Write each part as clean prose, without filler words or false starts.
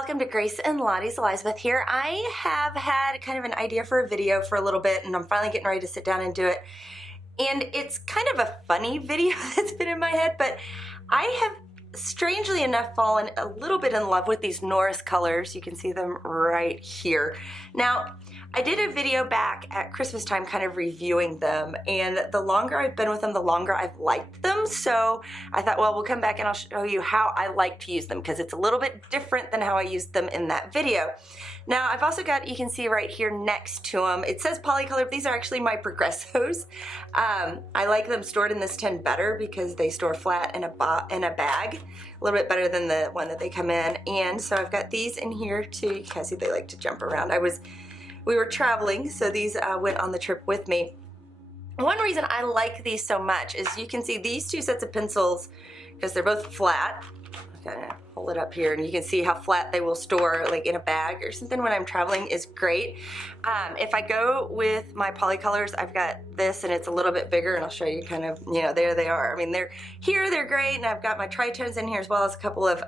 welcome to Grace and Lottie's. Elizabeth here. I have had kind of an idea for a video for a little bit, and I'm finally getting ready to sit down and do it. And it's kind of a funny video that's been in my head, but I have strangely enough fallen a little bit in love with these Noris colors. You can see them right here. Now, I did a video back at Christmas time kind of reviewing them, and the longer I've been with them, the longer I've liked them. So I thought, well, we'll come back and I'll show you how I like to use them, because it's a little bit different than how I used them in that video. Now, I've also got, you can see right here next to them, it says polycolor. These are actually my Progressos. I like them stored in this tin better because they store flat in a bag, a little bit better than the one that they come in. And so I've got these in here too. You can see they like to jump around. We were traveling, so these went on the trip with me. One reason I like these so much is you can see these two sets of pencils, because they're both flat. I'm gonna hold it up here and you can see how flat they will store like in a bag or something when I'm traveling is great. If I go with my polycolors, I've got this and it's a little bit bigger, and I'll show you kind of, you know, there they are. I mean, they're great, and I've got my tritones in here as well as a couple of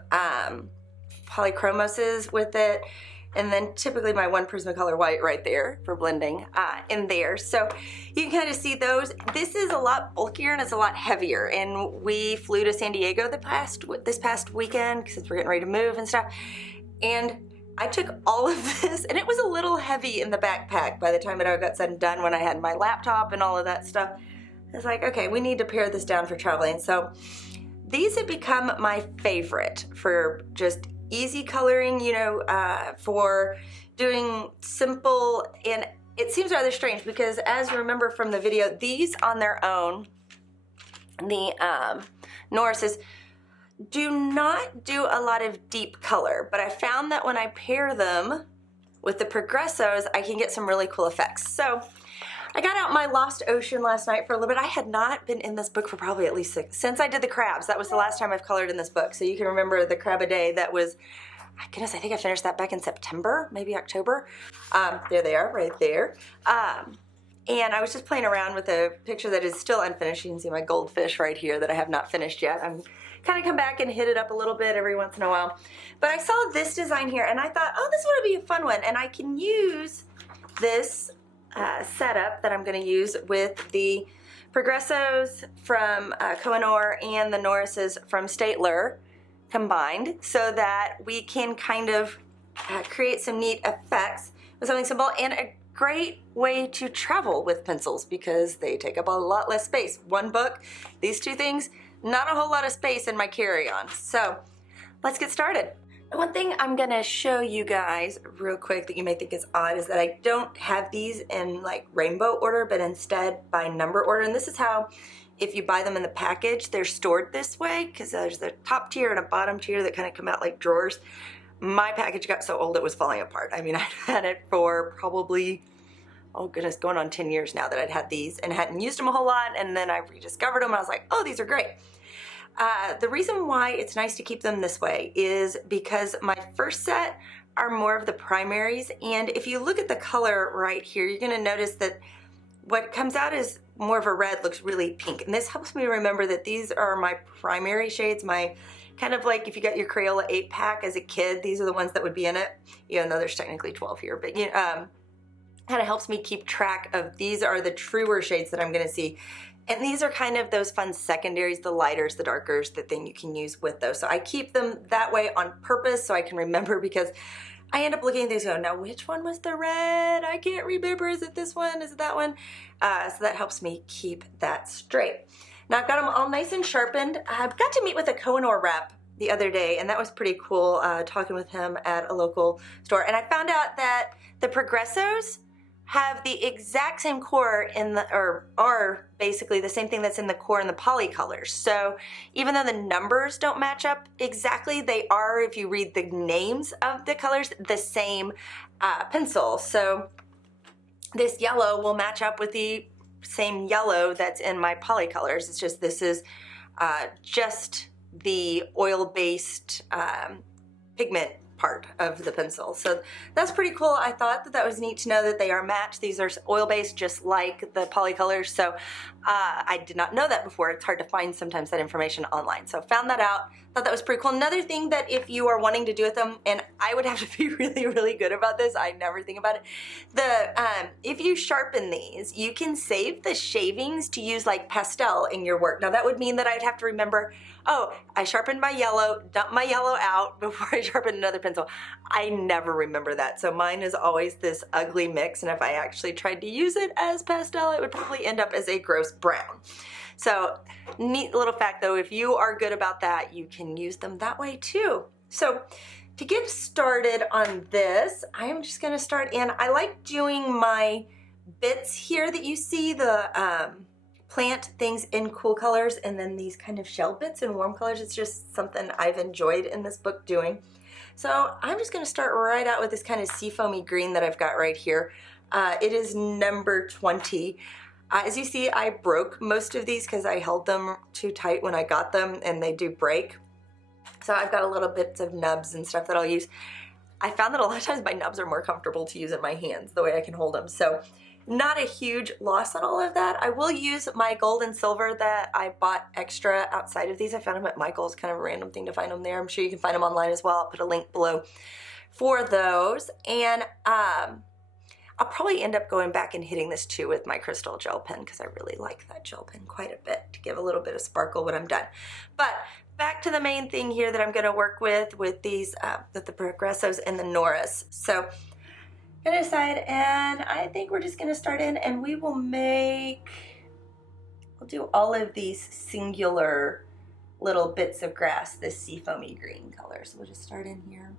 polychromoses with it. And then typically my one Prismacolor white right there for blending in there. So you can kind of see those. This is a lot bulkier and it's a lot heavier. And we flew to San Diego this past weekend since we're getting ready to move and stuff. And I took all of this, and it was a little heavy in the backpack by the time it all got said and done when I had my laptop and all of that stuff. I was like, okay, we need to pare this down for traveling. So these have become my favorite for just easy coloring, you know, for doing simple. And it seems rather strange because, as you remember from the video, these on their own, the Norises, do not do a lot of deep color, but I found that when I pair them with the Progressos, I can get some really cool effects. So I got out my Lost Ocean last night for a little bit. I had not been in this book for probably at least since I did the crabs. That was the last time I've colored in this book. So you can remember the crab a day. That was, goodness, I think I finished that back in September, maybe October. There they are, right there. And I was just playing around with a picture that is still unfinished. You can see my goldfish right here that I have not finished yet. I'm kind of come back and hit it up a little bit every once in a while. But I saw this design here and I thought, oh, this would be a fun one. And I can use this setup that I'm going to use with the Progressos from Koh-I-Noor and the Norises from Staedtler combined, so that we can kind of create some neat effects with something simple, and a great way to travel with pencils because they take up a lot less space. One book, these two things, not a whole lot of space in my carry-on. So let's get started. One thing I'm gonna show you guys real quick that you may think is odd is that I don't have these in like rainbow order, but instead by number order. And this is how, if you buy them in the package, they're stored this way, because there's a top tier and a bottom tier that kind of come out like drawers. My package got so old it was falling apart. I mean, I'd had it for probably, oh goodness, going on 10 years now that I'd had these and hadn't used them a whole lot. And then I rediscovered them and I was like, oh, these are great. The reason why it's nice to keep them this way is because my first set are more of the primaries, and if you look at the color right here, you're going to notice that what comes out is more of a red, looks really pink, and this helps me remember that these are my primary shades, my kind of like if you got your Crayola 8-pack as a kid, these are the ones that would be in it, even though there's technically 12 here, but you know, kind of helps me keep track of these are the truer shades that I'm going to see. And these are kind of those fun secondaries, the lighters, the darkers, the thing you can use with those. So I keep them that way on purpose so I can remember, because I end up looking at these and go, now which one was the red? I can't remember. Is it this one? Is it that one? So that helps me keep that straight. Now I've got them all nice and sharpened. I've got to meet with a Koh-I-Noor rep the other day, and that was pretty cool, talking with him at a local store. And I found out that the Progressos have the exact same core in the, or are basically the same thing that's in the core in the polycolors. So even though the numbers don't match up exactly, they are, if you read the names of the colors, the same pencil. So this yellow will match up with the same yellow that's in my polycolors. It's just, this is just the oil-based pigment part of the pencil. So that's pretty cool. I thought that was neat to know that they are matched. These are oil-based just like the polycolors. So I did not know that before. It's hard to find sometimes that information online. So found that out. Thought that was pretty cool. Another thing that if you are wanting to do with them, and I would have to be really, really good about this, I never think about it. If you sharpen these, you can save the shavings to use like pastel in your work. Now that would mean that I'd have to remember, oh, I sharpened my yellow, dump my yellow out before I sharpen another pencil. I never remember that. So mine is always this ugly mix, and if I actually tried to use it as pastel, it would probably end up as a gross brown. So neat little fact though, if you are good about that, you can use them that way too. So to get started on this, I am just gonna start in, I like doing my bits here that you see, the plant things in cool colors, and then these kind of shell bits in warm colors. It's just something I've enjoyed in this book doing. So I'm just gonna start right out with this kind of seafoamy green that I've got right here. It is number 20. As you see, I broke most of these because I held them too tight when I got them, and they do break. So I've got a little bits of nubs and stuff that I'll use. I found that a lot of times my nubs are more comfortable to use in my hands, the way I can hold them. So not a huge loss on all of that. I will use my gold and silver that I bought extra outside of these. I found them at Michael's, kind of a random thing to find them there. I'm sure you can find them online as well. I'll put a link below for those. And I'll probably end up going back and hitting this too with my crystal gel pen, because I really like that gel pen quite a bit to give a little bit of sparkle when I'm done. But back to the main thing here that I'm going to work with these, the Progressos and the Noris. So I'm going to decide, and I think we're just going to start in, and we will we'll do all of these singular little bits of grass, this seafoamy green color. So we'll just start in here.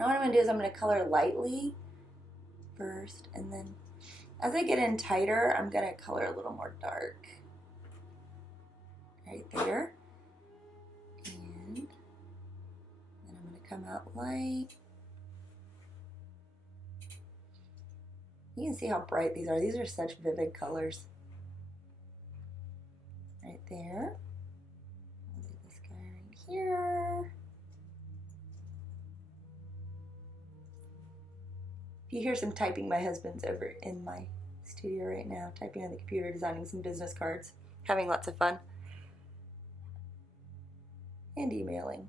Now what I'm going to do is I'm going to color lightly first, and then as I get in tighter, I'm going to color a little more dark right there, and then I'm going to come out light. You can see how bright these are. These are such vivid colors right there. I'll do this guy right here. If you hear some typing, my husband's over in my studio right now, typing on the computer, designing some business cards, having lots of fun, and emailing.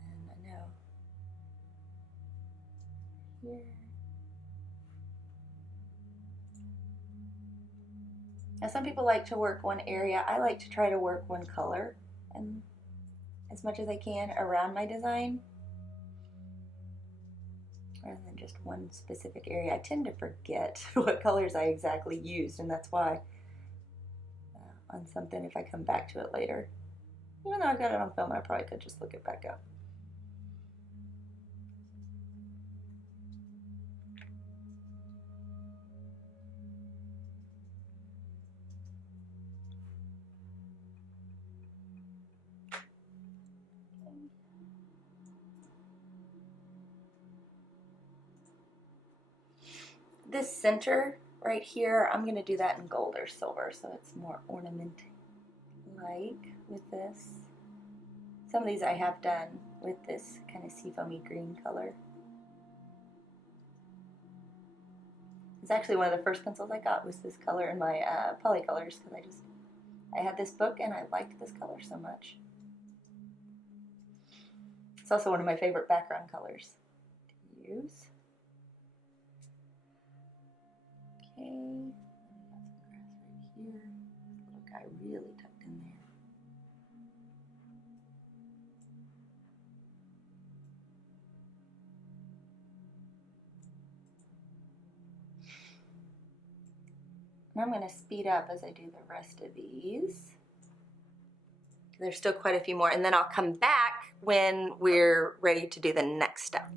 And I know here. Now some people like to work one area. I like to try to work one color and as much as I can around my design, rather than just one specific area. I tend to forget what colors I exactly used, and that's why on something, if I come back to it later, even though I've got it on film, I probably could just look it back up. This center right here, I'm going to do that in gold or silver, so it's more ornament-like with this. Some of these I have done with this kind of seafoamy green color. It's actually one of the first pencils I got was this color in my polycolors, because I had this book and I liked this color so much. It's also one of my favorite background colors to use. Okay, got some grass right here. This little guy really tucked in there. And I'm going to speed up as I do the rest of these. There's still quite a few more, and then I'll come back when we're ready to do the next step.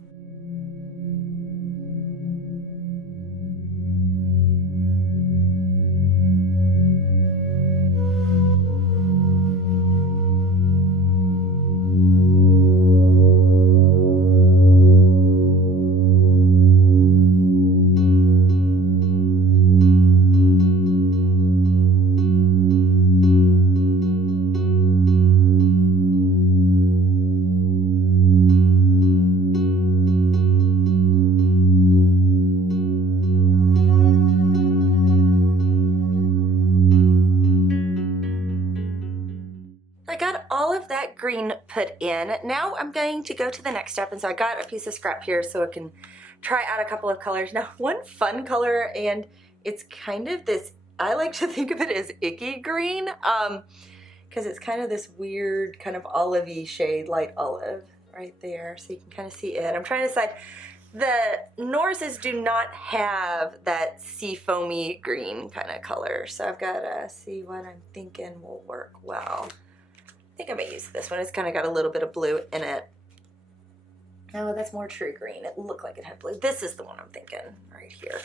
put in. Now I'm going to go to the next step, and so I got a piece of scrap here so I can try out a couple of colors. Now, one fun color, and it's kind of this, I like to think of it as icky green, because it's kind of this weird kind of olivey shade, light olive right there, so you can kind of see it. I'm trying to decide. The Norises do not have that sea foamy green kind of color, so I've got to see what I'm thinking will work well. I think I may use this one. It's kind of got a little bit of blue in it. Oh, that's more true green. It looked like it had blue. This is the one I'm thinking right here.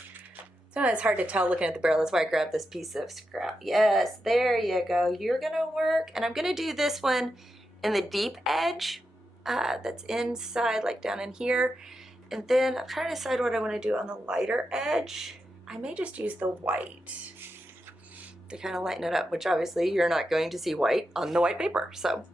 Sometimes it's hard to tell looking at the barrel. That's why I grabbed this piece of scrap. Yes, there you go. You're going to work. And I'm going to do this one in the deep edge that's inside, like down in here. And then I'm trying to decide what I want to do on the lighter edge. I may just use the white to kind of lighten it up, which obviously you're not going to see white on the white paper. So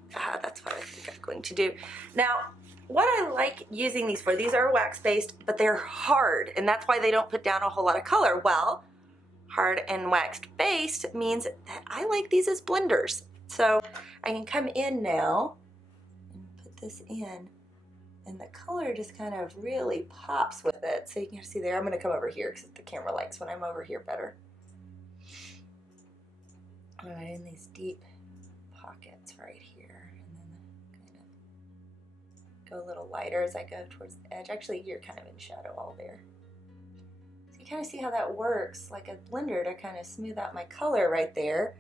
that's what I think I'm going to do. Now, what I like using these for, these are wax-based, but they're hard, and that's why they don't put down a whole lot of color. Well, hard and waxed-based means that I like these as blenders. So I can come in now and put this in, and the color just kind of really pops with it. So you can see there, I'm gonna come over here because the camera likes when I'm over here better. All right, in these deep pockets right here, and then kind of go a little lighter as I go towards the edge. Actually, you're kind of in shadow all there. So you kind of see how that works, like a blender to kind of smooth out my color right there.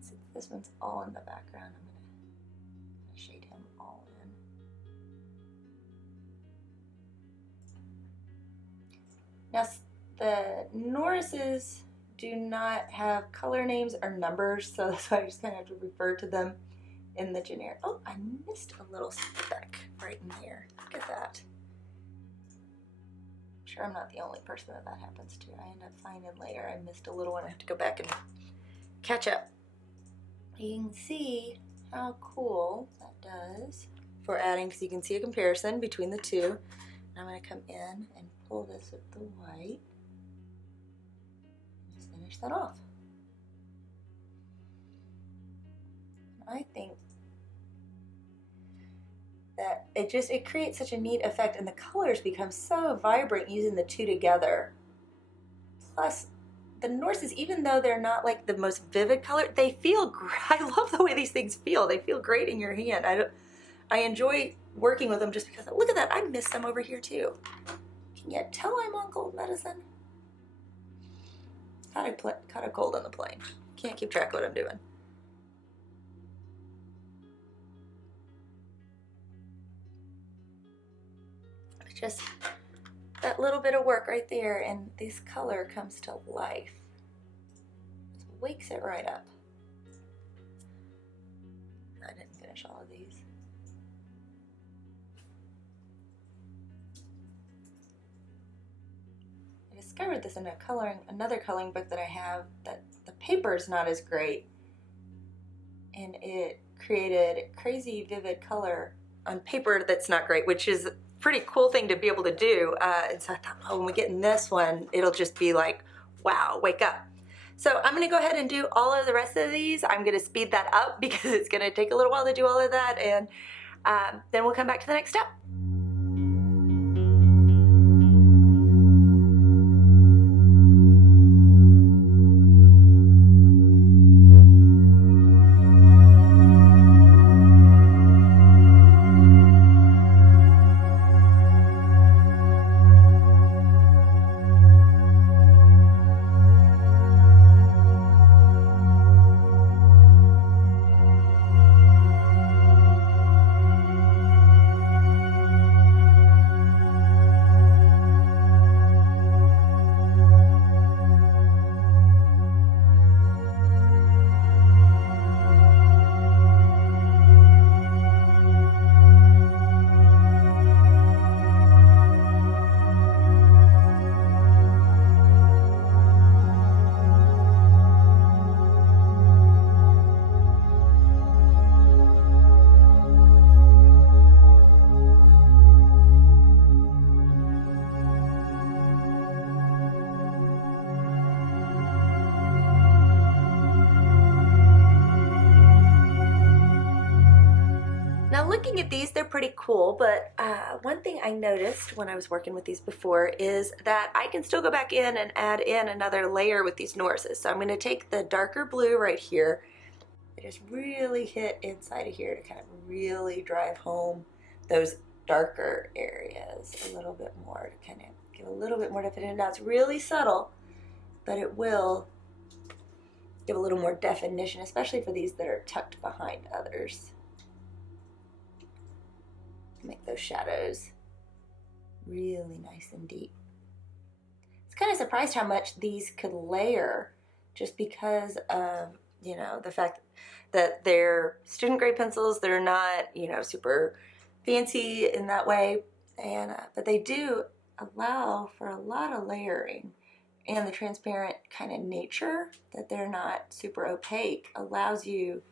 So this one's all in the background. I'm gonna shade him all in. Now, the Norises do not have color names or numbers, so that's why I just kind of have to refer to them in the generic. Oh, I missed a little speck right in there. Look at that. I'm sure I'm not the only person that happens to. I end up finding later I missed a little one. I have to go back and catch up. You can see how cool that does for adding, because you can see a comparison between the two. And I'm going to come in and pull this with the white. Just finish that off. I think that it creates such a neat effect, and the colors become so vibrant using the two together. Plus, the Norises, even though they're not like the most vivid color, they feel great. I love the way these things feel. They feel great in your hand. I enjoy working with them just because, look at that, I missed some over here too. Can you tell I'm on cold medicine? Caught a cold on the plane. Can't keep track of what I'm doing. Just that little bit of work right there, and this color comes to life. Just wakes it right up. I didn't finish all of these. I discovered this in another coloring book that I have, that the paper is not as great, and it created crazy vivid color on paper that's not great, which is pretty cool thing to be able to do. And so I thought, oh, when we get in this one, it'll just be like, wow, wake up. So I'm gonna go ahead and do all of the rest of these. I'm gonna speed that up because it's gonna take a little while to do all of that, and then we'll come back to the next step. looking at these, they're pretty cool, but one thing I noticed when I was working with these before is that I can still go back in and add in another layer with these Norises. So I'm going to take the darker blue right here and just really hit inside of here to kind of really drive home those darker areas a little bit more, to kind of give a little bit more definition. Now it's really subtle, but it will give a little more definition, especially for these that are tucked behind others. Make those shadows really nice and deep. It's kind of surprised how much these could layer just because of, you know, the fact that they're student grade pencils. They're not, you know, super fancy in that way, and but they do allow for a lot of layering, and the transparent kind of nature that they're not super opaque allows you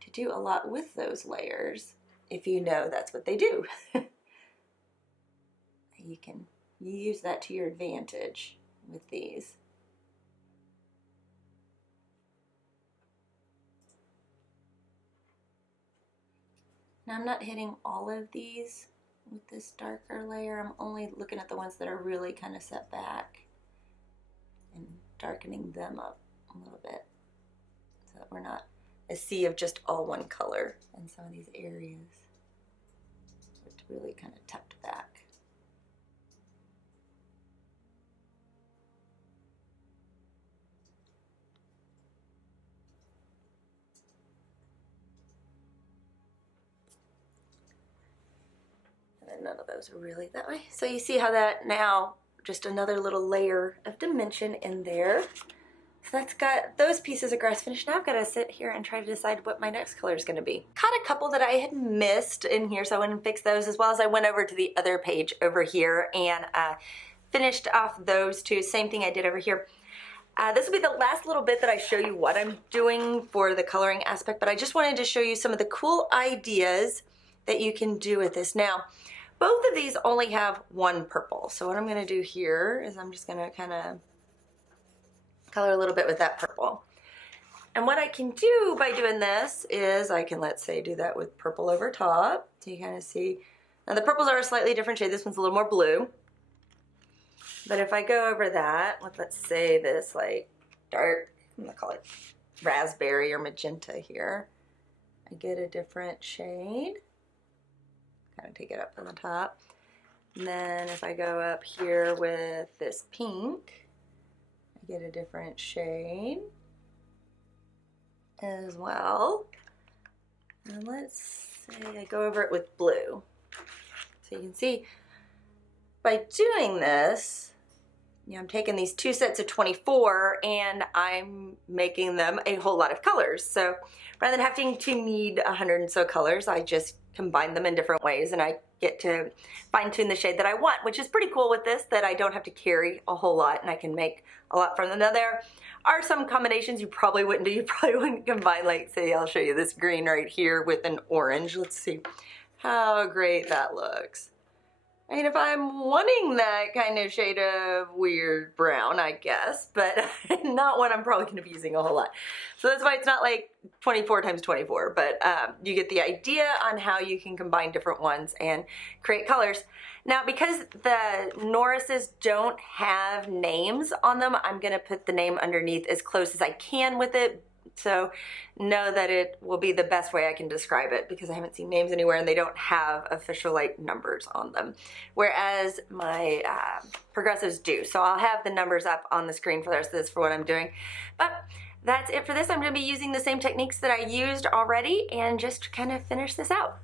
to do a lot with those layers. If you know that's what they do. You can use that to your advantage with these. Now I'm not hitting all of these with this darker layer. I'm only looking at the ones that are really kind of set back and darkening them up a little bit so that we're not a sea of just all one color in some of these areas. It's really kind of tucked back. And then none of those are really that way. So you see how that now, just another little layer of dimension in there. So that's got those pieces of grass finish. Now I've got to sit here and try to decide what my next color is going to be. Caught a couple that I had missed in here, so I went and fixed those, as well as I went over to the other page over here and finished off those two. Same thing I did over here. This will be the last little bit that I show you what I'm doing for the coloring aspect, but I just wanted to show you some of the cool ideas that you can do with this. Now, both of these only have one purple, so what I'm going to do here is I'm just going to kind of color a little bit with that purple. And what I can do by doing this is I can, let's say, do that with purple over top. So you kind of see, now the purples are a slightly different shade. This one's a little more blue. But if I go over that with, let's say, this like dark, I'm gonna call it raspberry or magenta here, I get a different shade. Kind of take it up from the top. And then if I go up here with this pink, get a different shade as well. And let's say I go over it with blue. So you can see by doing this, you know, I'm taking these two sets of 24 and I'm making them a whole lot of colors. So rather than having to need 100 and so colors, I just combine them in different ways and I get to fine tune the shade that I want, which is pretty cool with this, that I don't have to carry a whole lot and I can make a lot from them. Now there are some combinations you probably wouldn't do. You probably wouldn't combine, like, say, I'll show you this green right here with an orange. Let's see how great that looks. I mean, if I'm wanting that kind of shade of weird brown, I guess, but not one I'm probably gonna be using a whole lot. So that's why it's not like 24 times 24, but you get the idea on how you can combine different ones and create colors. Now, because the Norises don't have names on them, I'm gonna put the name underneath as close as I can with it. So know that it will be the best way I can describe it, because I haven't seen names anywhere and they don't have official like numbers on them. Whereas my Progressos do. So I'll have the numbers up on the screen for the rest of this for what I'm doing. But that's it for this. I'm going to be using the same techniques that I used already and just kind of finish this out.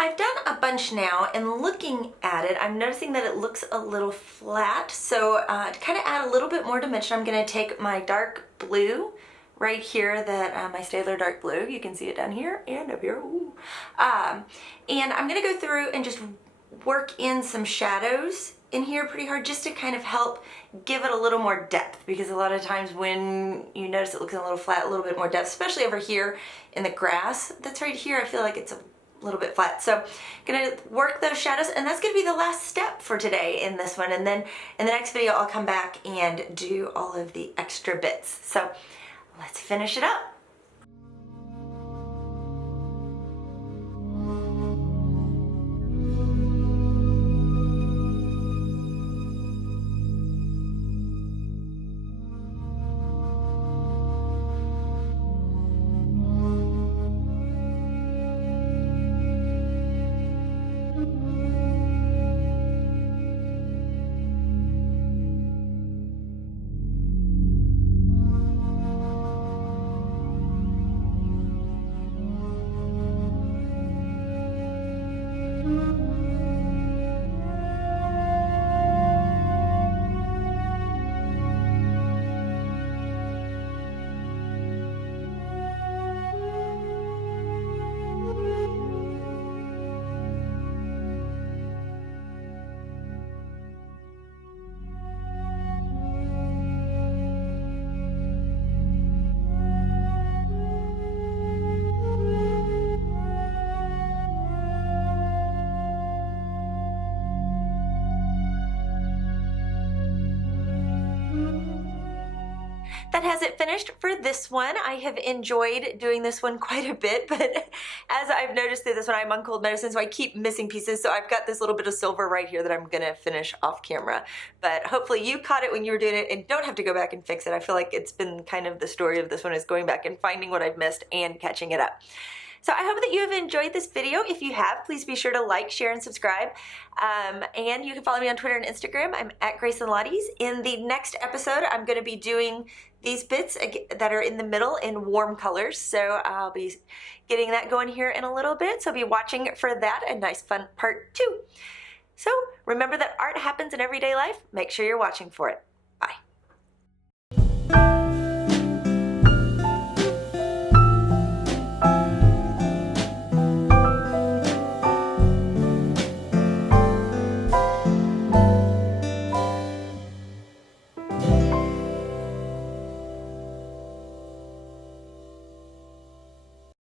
I've done a bunch now, and looking at it, I'm noticing that it looks a little flat. So to kind of add a little bit more dimension, I'm going to take my dark blue right here, that my Staedtler dark blue, you can see it down here and up here, ooh. And I'm going to go through and just work in some shadows in here pretty hard, just to kind of help give it a little more depth, because a lot of times when you notice it looks a little flat, a little bit more depth, especially over here in the grass that's right here, I feel like it's a little bit flat. So I'm gonna work those shadows, and that's gonna be the last step for today in this one. And then in the next video, I'll come back and do all of the extra bits. So let's finish it up. That has it finished for this one. I have enjoyed doing this one quite a bit, but as I've noticed through this one, I'm on cold medicine, so I keep missing pieces. So I've got this little bit of silver right here that I'm gonna finish off camera. But hopefully you caught it when you were doing it and don't have to go back and fix it. I feel like it's been kind of the story of this one, is going back and finding what I've missed and catching it up. So I hope that you have enjoyed this video. If you have, please be sure to like, share, and subscribe. And you can follow me on Twitter and Instagram. I'm at Grace and Lottie's. In the next episode, I'm going to be doing these bits that are in the middle in warm colors. So I'll be getting that going here in a little bit. So be watching for that, a nice fun part 2. So remember that art happens in everyday life. Make sure you're watching for it.